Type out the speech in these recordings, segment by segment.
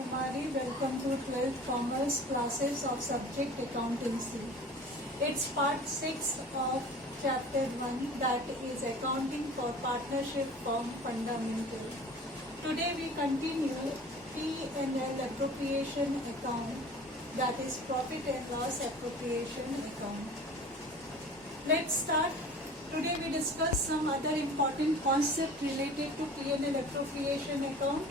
Kumari. Welcome to 12th Commerce classes of subject accountancy. It's part 6 of chapter 1, that is accounting for partnership firm fundamental. Today we continue P&L appropriation account, that is profit and loss appropriation account. Let's start. Today we discuss some other important concept related to P&L appropriation account.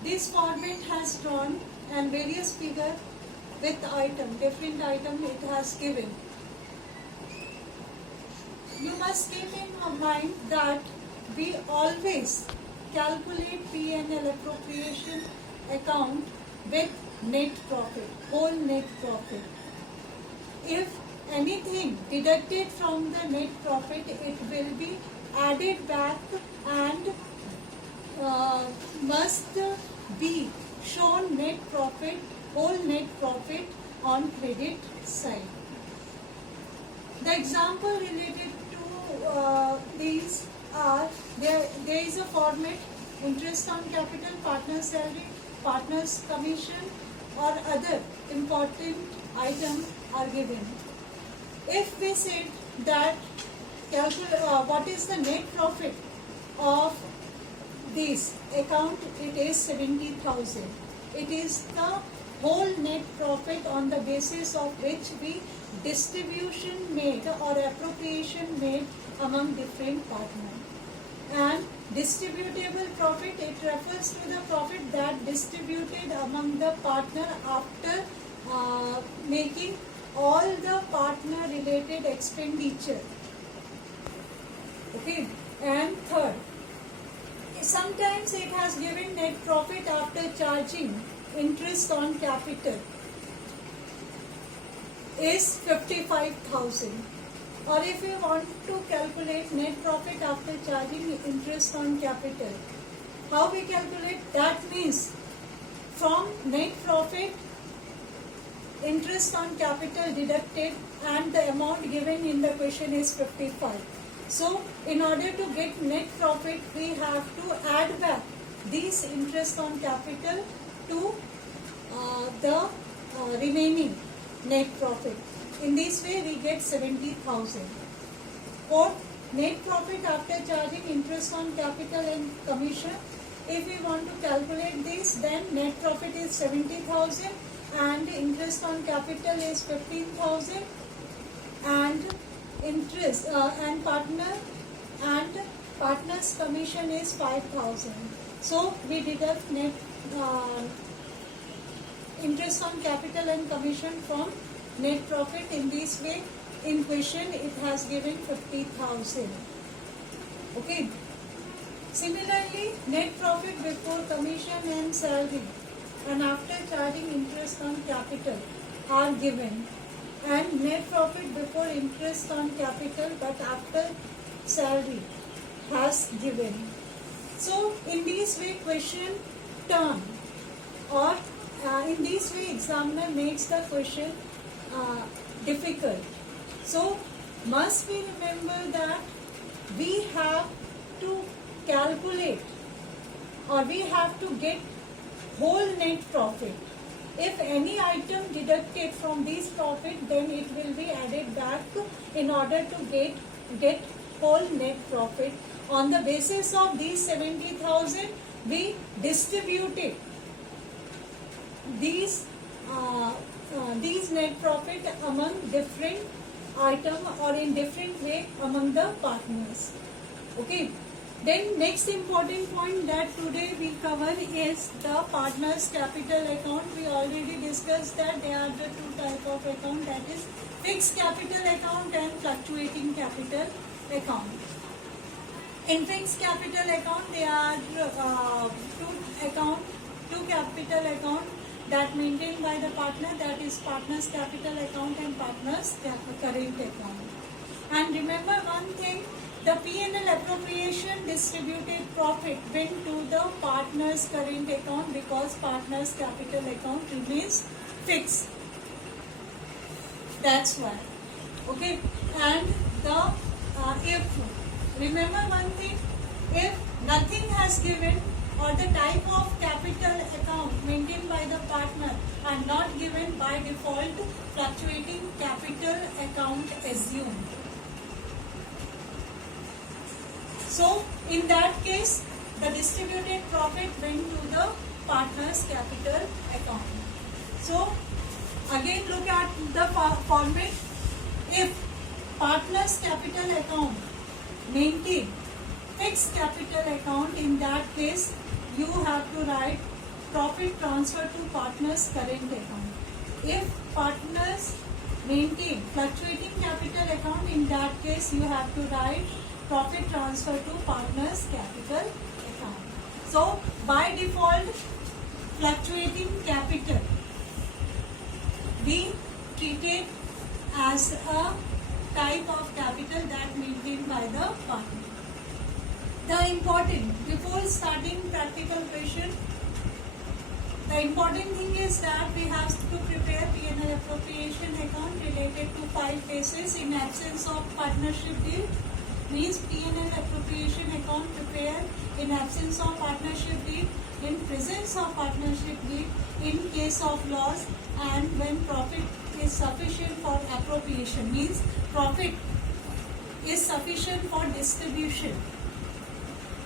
This format has drawn and various figure with item, different item it has given. You must keep in mind that we always calculate P&L appropriation account with net profit, whole net profit. If anything deducted from the net profit, it will be added back and must be shown net profit, whole net profit on credit side. The example related to these are, there is a format: interest on capital, partner's salary, partner's commission or other important items are given. If we said that what is the net profit of this account, it is 70,000. It is the whole net profit on the basis of which we distribution made or appropriation made among different partners. And distributable profit, it refers to the profit that distributed among the partner after making all the partner related expenditure. Okay. And third, sometimes it has given net profit after charging interest on capital is 55,000. Or if you want to calculate net profit after charging interest on capital, how we calculate? That means from net profit, interest on capital deducted and the amount given in the question is 55. So, in order to get net profit, we have to add back this interest on capital to the remaining net profit. In this way, we get 70,000. For net profit after charging interest on capital and commission, if we want to calculate this, then net profit is 70,000 and interest on capital is 15,000 and interest and partner's commission is 5,000. So we deduct net interest on capital and commission from net profit. In this way, in question it has given 50,000. Okay. Similarly, net profit before commission and salary and after charging interest on capital are given, and net profit before interest on capital but after salary has given. So in this way question turn, or in this way examiner makes the question difficult. So must we remember that we have to calculate or we have to get whole net profit. If any item deducted from this profit, then it will be added back in order to get whole net profit. On the basis of these 70,000, we distributed these net profit among different item or in different way among the partners. Okay. Then next important point that today we cover is the partners capital account. We already discussed that there are the two types of account, that is fixed capital account and fluctuating capital account. In fixed capital account, there are two capital account that maintained by the partner, that is partners capital account and partners current account. And remember one thing, the P&L appropriation distributed profit went to the partner's current account because partner's capital account remains fixed. That's why. Okay. And the if remember one thing, if nothing has given or the type of capital default fluctuating capital account assumed. So in that case, the distributed profit went to the partner's capital account. So again look at the format. If partner's capital account maintain fixed capital account, in that case you have to write profit transfer to partner's current account. If partners maintain fluctuating capital account, in that case you have to write profit transfer to partner's capital account. So by default, fluctuating capital we treated as a type of capital that maintained by the partner. The important, before starting practical question, the important thing is that we have to prepare P&L appropriation account related to 5 cases. In absence of partnership deal, means P&L appropriation account prepare in absence of partnership deed, in presence of partnership deed, in case of loss, and when profit is sufficient for appropriation, means profit is sufficient for distribution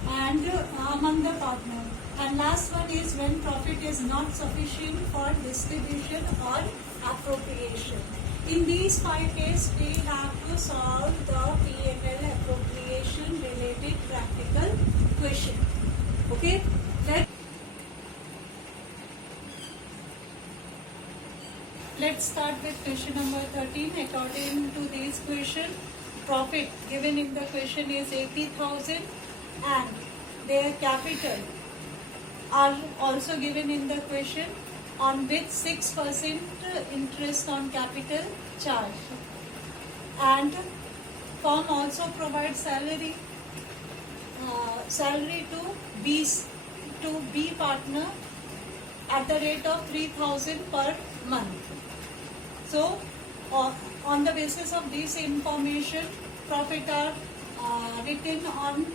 and among the partner. And last one is when profit is not sufficient for distribution or appropriation. In these 5 cases, we have to solve the P&L appropriation related practical question. Okay? Let's start with question number 13. According to this question, profit given in the question is 80,000 and their capital are also given in the question, on which 6% interest on capital charge. And firm also provides salary to B partner at the rate of 3,000 per month. So on the basis of this information, profit are written on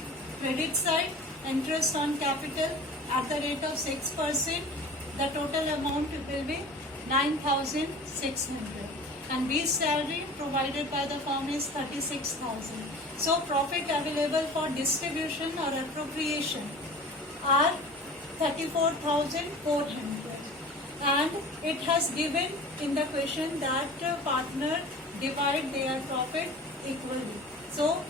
credit side, interest on capital at the rate of 6%. The total amount will be 9,600, and base salary provided by the firm is 36,000. So profit available for distribution or appropriation are 34,400, and it has given in the question that partner divide their profit equally. So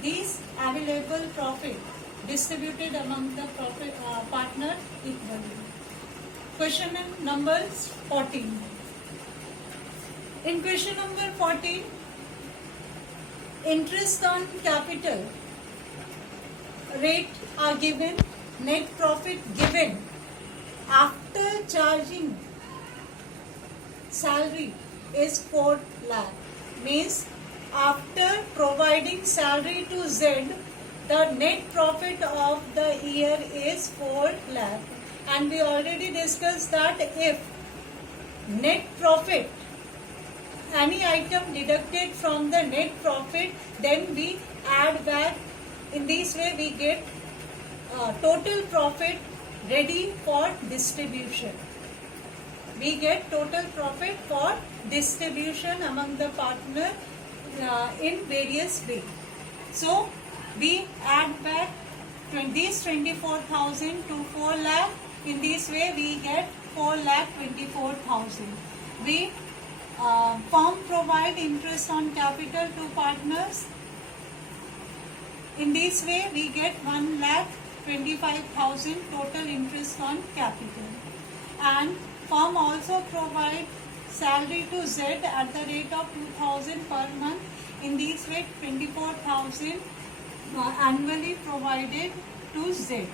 these available profit distributed among the partner equally. Question number 14. In question number 14, interest on capital rate are given, net profit given after charging salary is 4 lakh. Means after providing salary to Z, the net profit of the year is 4 lakh. And we already discussed that if net profit, any item deducted from the net profit, then we add back. In this way we get total profit ready for distribution. We get total profit for distribution among the partner in various ways. So we add back these 24,000 to 4 lakh. In this way we get 4,24,000. We firm provide interest on capital to partners. In this way we get 1,25,000 total interest on capital. And firm also provide salary to Z at the rate of 2,000 per month. In this way 24,000 annually provided to Z.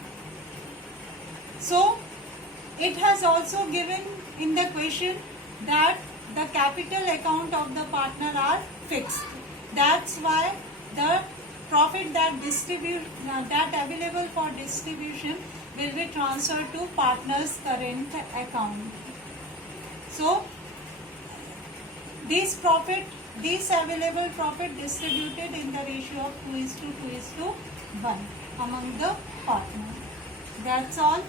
So it has also given in the question that the capital account of the partner are fixed. That's why the profit that available for distribution will be transferred to partner's current account. So this available profit distributed in the ratio of 2:2:1 among the partner. That's all.